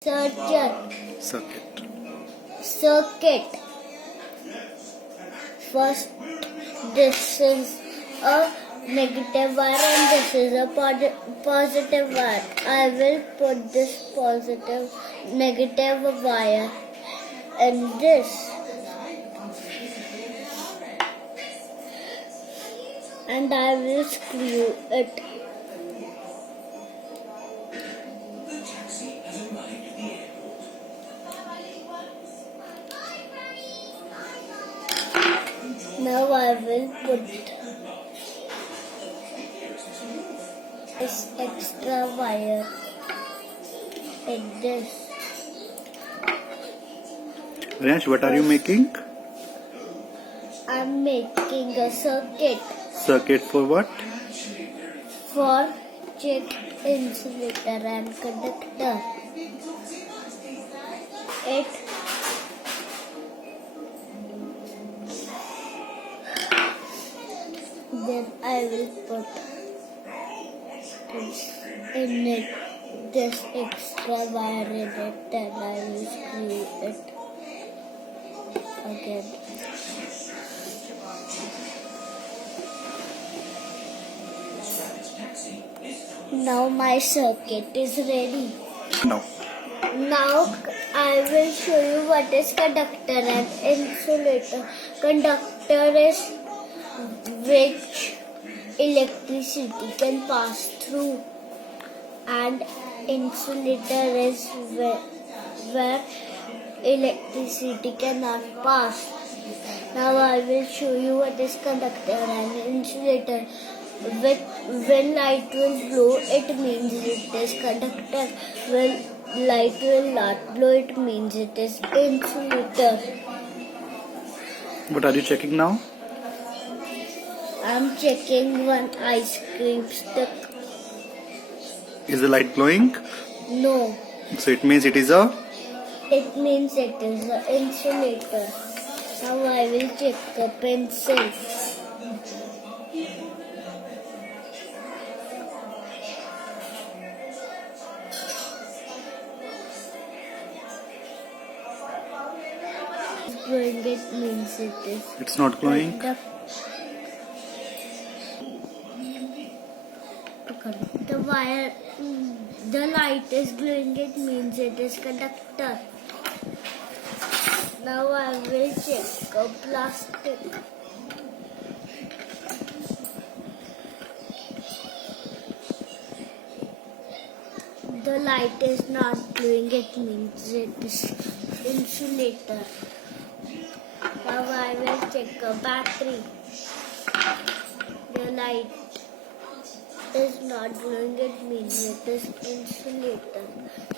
Circuit. First, this is a negative wire and this is a positive wire. I will put this negative wire in this. And I will screw it. Now I will put this extra wire in this. Ranch, what are you making? I'm making a circuit. Circuit for what? For check insulator and conductor. Then I will put this extra wire in it, and I will screw it again. Now my circuit is ready. Now I will show you what is conductor and insulator. Conductor is which electricity can pass through, and insulator is where electricity cannot pass. Now I will show you what is conductor and insulator. When light will blow, it means it is conductor. When light will not blow, it means it is insulator. What are you checking now? I'm checking one ice cream stick. Is the light glowing? No. So it means it is a? It means it is an insulator. Now I will check a pencil. Glowing, it means it is. It's not glowing. The light is glowing, it means it is conductor. Now I will check a plastic. The light is not glowing, it means it is insulator. Now I will check a battery. The light is not glowing, it means it is insulator.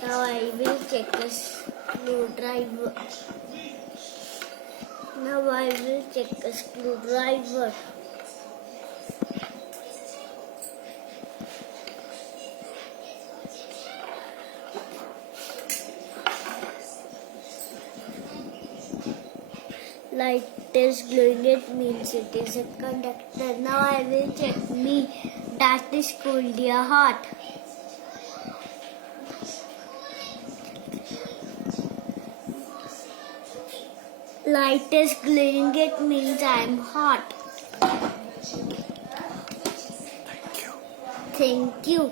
Now I will check a screwdriver. Now I will check a screwdriver. Light is glowing, it means it is a conductor. Now I will check me. That is cold or hot. Light is glowing, it means I am hot. Thank you. Thank you.